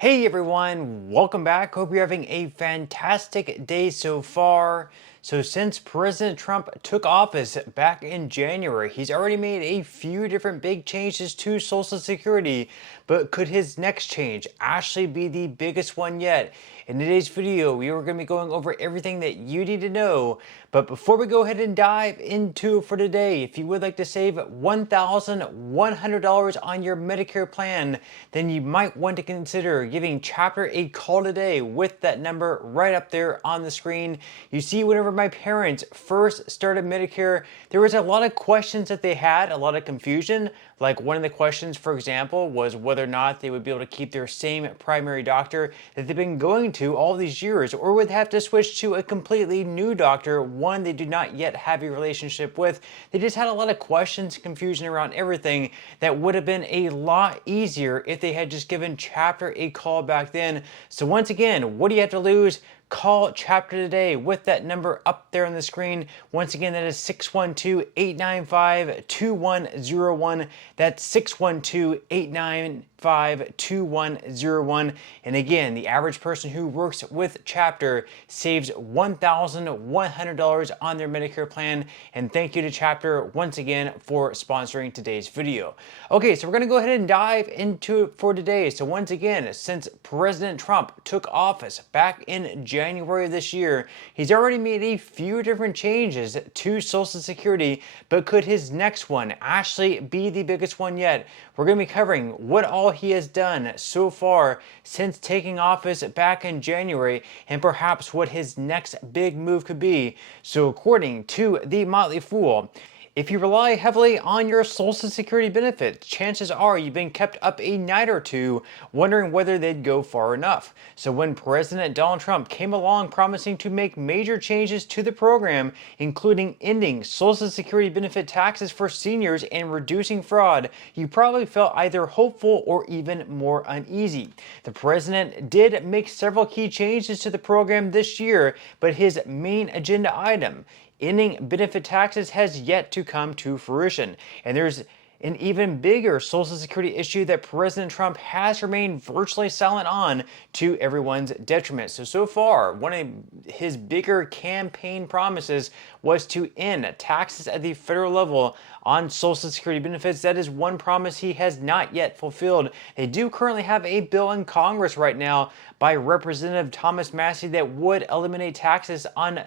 Hey everyone, welcome back. Hope you're having a fantastic day so far. So since President Trump took office back in January, he's already made a few different big changes to Social Security, but could his next change actually be the biggest one yet? In today's video, we are going to be going over everything that you need to know. But before we go ahead and dive into it for today, if you would like to save $1,100 on your Medicare plan, then you might want to consider giving Chapter a call today with that number right up there on the screen. You see, whenever my parents first started Medicare, there was a lot of questions that they had, a lot of confusion. Like one of the questions, for example, was whether or not they would be able to keep their same primary doctor that they've been going to all these years, or would have to switch to a completely new doctor, one they do not yet have a relationship with. They just had a lot of questions, confusion around everything that would have been a lot easier if they had just given Chapter a call back then. So once again, what do you have to lose? Call Chapter today with that number up there on the screen. Once again, that is 612-895-2101. That's 612-895-2101. And again, the average person who works with Chapter saves $1,100 on their Medicare plan. And thank you to Chapter once again for sponsoring today's video. Okay, so we're going to go ahead and dive into it for today. So once again, since President Trump took office back in January of this year, he's already made a few different changes to Social Security, but could his next one actually be the biggest one yet? We're going to be covering what all he has done so far since taking office back in January, and perhaps what his next big move could be. So according to the Motley Fool, if you rely heavily on your Social Security benefits, chances are you've been kept up a night or two wondering whether they'd go far enough. So when President Donald Trump came along promising to make major changes to the program, including ending Social Security benefit taxes for seniors and reducing fraud, you probably felt either hopeful or even more uneasy. The president did make several key changes to the program this year, but his main agenda item, ending benefit taxes, has yet to come to fruition. And there's an even bigger Social Security issue that President Trump has remained virtually silent on, to everyone's detriment. So far, one of his bigger campaign promises was to end taxes at the federal level on Social Security benefits. That is one promise he has not yet fulfilled. They do currently have a bill in Congress right now by Representative Thomas Massey that would eliminate taxes on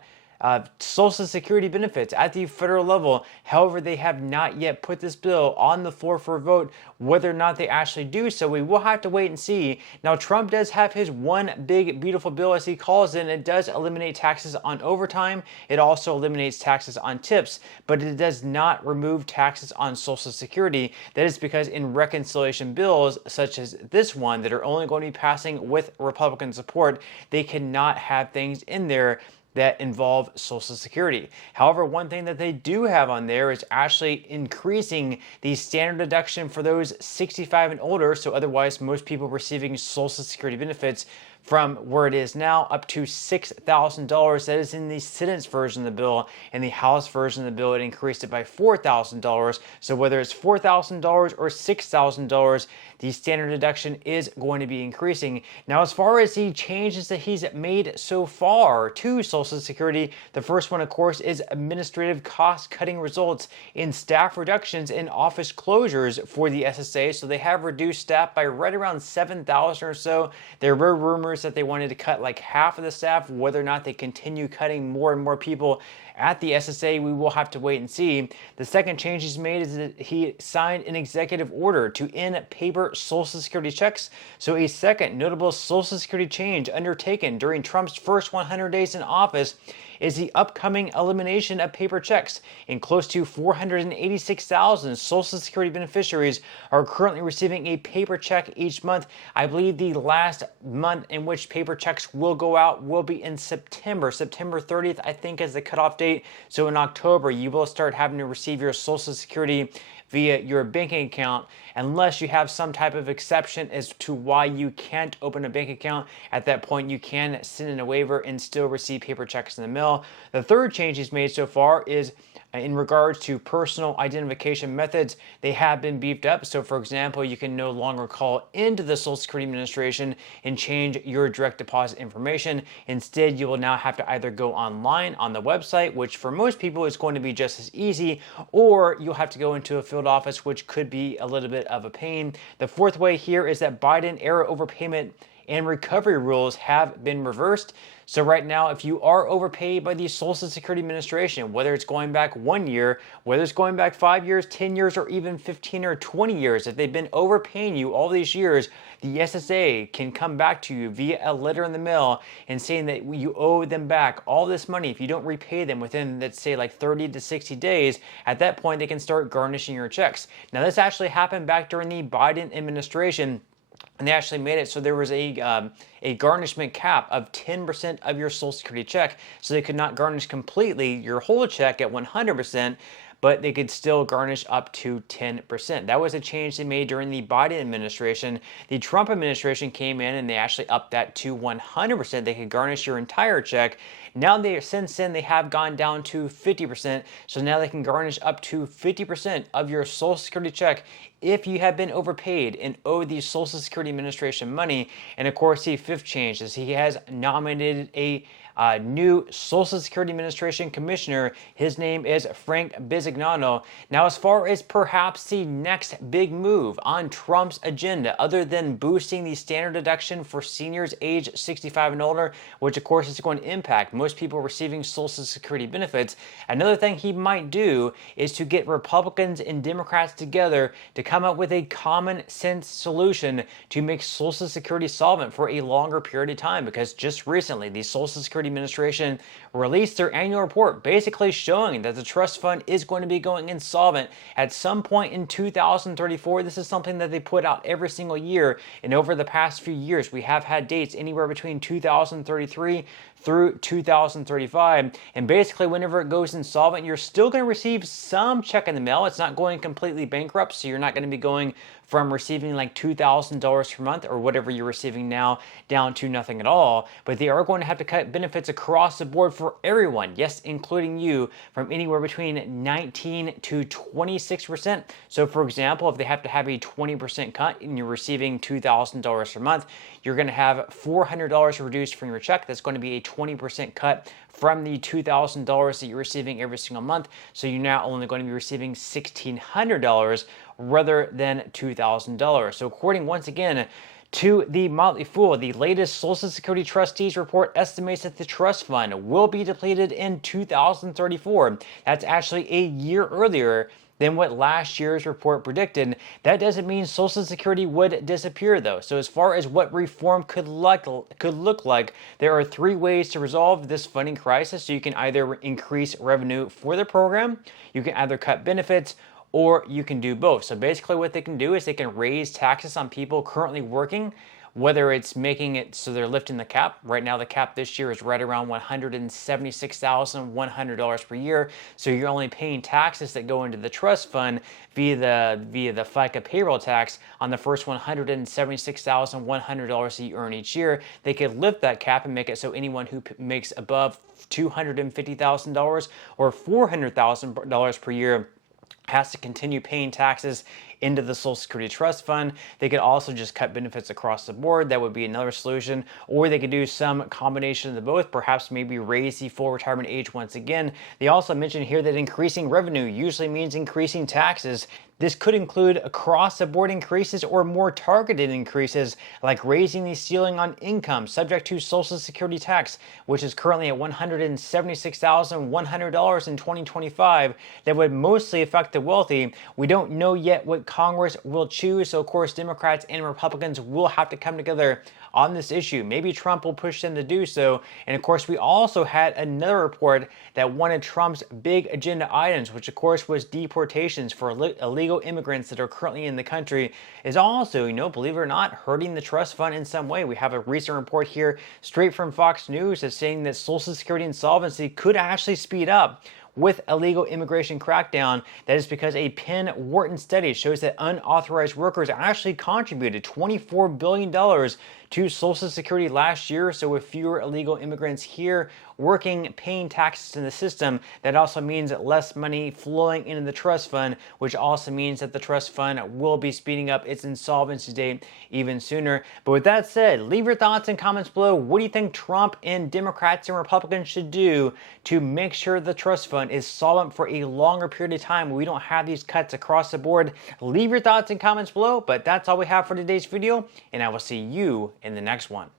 Social Security benefits at the federal level. However, they have not yet put this bill on the floor for a vote. Whether or not they actually do so, we will have to wait and see. Now, Trump does have his one big beautiful bill, as he calls it, and it does eliminate taxes on overtime. It also eliminates taxes on tips, but it does not remove taxes on Social Security. That is because in reconciliation bills such as this one that are only going to be passing with Republican support, they cannot have things in there that involve Social Security. However, one thing that they do have on there is actually increasing the standard deduction for those 65 and older, so otherwise most people receiving Social Security benefits, from where it is now up to $6,000. That is in the Senate's version of the bill. In the House version of the bill, it increased it by $4,000. So whether it's $4,000 or $6,000, the standard deduction is going to be increasing. Now, as far as the changes that he's made so far to Social Security, the first one, of course, is administrative cost-cutting results in staff reductions and office closures for the SSA. So they have reduced staff by right around 7,000 or so. There were rumors that they wanted to cut like half of the staff. Whether or not they continue cutting more and more people at the SSA, we will have to wait and see. The second change he's made is that he signed an executive order to end paper Social Security checks. So a second notable Social Security change undertaken during Trump's first 100 days in office is the upcoming elimination of paper checks. And close to 486,000 Social Security beneficiaries are currently receiving a paper check each month. I believe the last month in which paper checks will go out will be in September. September 30th, I think, is the cutoff date. So in October, you will start having to receive your Social Security via your banking account, unless you have some type of exception as to why you can't open a bank account. At that point, you can send in a waiver and still receive paper checks in the mail. The third change he's made so far is in regards to personal identification methods, they have been beefed up. So for example, you can no longer call into the Social Security Administration and change your direct deposit information. Instead, you will now have to either go online on the website, which for most people is going to be just as easy, or you'll have to go into a field office, which could be a little bit of a pain. The fourth way here is that Biden-era overpayment and recovery rules have been reversed. So right now, if you are overpaid by the Social Security Administration, whether it's going back 1 year, whether it's going back 5 years, 10 years, or even 15 or 20 years, if they've been overpaying you all these years, the SSA can come back to you via a letter in the mail and saying that you owe them back all this money. If you don't repay them within, let's say, like 30 to 60 days, at that point, they can start garnishing your checks. Now, this actually happened back during the Biden administration. And they actually made it so there was a garnishment cap of 10% of your Social Security check. So they could not garnish completely your whole check at 100%, but they could still garnish up to 10%. That was a change they made during the Biden administration. The Trump administration came in and they actually upped that to 100%. They could garnish your entire check. Now since then, they have gone down to 50%. So now they can garnish up to 50% of your Social Security check if you have been overpaid and owe the Social Security Administration money. And of course, the fifth change is he has nominated a new Social Security Administration Commissioner. His name is Frank Bisignano. Now, as far as perhaps the next big move on Trump's agenda, other than boosting the standard deduction for seniors age 65 and older, which of course is going to impact most people receiving Social Security benefits, another thing he might do is to get Republicans and Democrats together to come up with a common sense solution to make Social Security solvent for a longer period of time. Because just recently, the Social Security Administration released their annual report basically showing that the trust fund is going to be going insolvent at some point in 2034. This is something that they put out every single year, and over the past few years we have had dates anywhere between 2033 through 2035, and basically whenever it goes insolvent, you're still going to receive some check in the mail. It's not going completely bankrupt, so you're not going to be going from receiving like $2,000 per month or whatever you're receiving now down to nothing at all. But they are going to have to cut benefits across the board for everyone, yes, including you, from anywhere between 19 to 26%. So for example, if they have to have a 20% cut and you're receiving $2,000 per month, you're going to have $400 reduced from your check. That's going to be a 20% cut from the $2,000 that you're receiving every single month. So you're now only going to be receiving $1,600 rather than $2,000. So according, once again, to the Motley Fool, the latest Social Security Trustees report estimates that the trust fund will be depleted in 2034. That's actually a year earlier than what last year's report predicted. That doesn't mean Social Security would disappear, though. So as far as what reform could look like, there are three ways to resolve this funding crisis. So you can either increase revenue for the program, you can either cut benefits, or you can do both. So basically what they can do is they can raise taxes on people currently working, whether it's making it so they're lifting the cap. Right now the cap this year is right around $176,100 per year. So you're only paying taxes that go into the trust fund via the FICA payroll tax on the first $176,100 that you earn each year. They could lift that cap and make it so anyone who makes above $250,000 or $400,000 per year has to continue paying taxes into the Social Security Trust Fund. They could also just cut benefits across the board. That would be another solution. Or they could do some combination of the both, perhaps maybe raise the full retirement age once again. They also mentioned here that increasing revenue usually means increasing taxes. This could include across-the-board increases or more targeted increases, like raising the ceiling on income subject to Social Security tax, which is currently at $176,100 in 2025. That would mostly affect the wealthy. We don't know yet what Congress will choose, so of course Democrats and Republicans will have to come together on this issue. Maybe Trump will push them to do so. And of course, we also had another report that one of Trump's big agenda items, which of course was deportations for illegal immigrants that are currently in the country, is also, believe it or not, hurting the trust fund in some way. We have a recent report here straight from Fox News that's saying that Social Security insolvency could actually speed up with illegal immigration crackdown. That is because a Penn Wharton study shows that unauthorized workers actually contributed $24 billion to Social Security last year. So with fewer illegal immigrants here working, paying taxes in the system, that also means less money flowing into the trust fund, which also means that the trust fund will be speeding up its insolvency date even sooner. But with that said, leave your thoughts and comments below. What do you think Trump and Democrats and Republicans should do to make sure the trust fund is solvent for a longer period of time where we don't have these cuts across the board? Leave your thoughts and comments below, but that's all we have for today's video, and I will see you in the next one.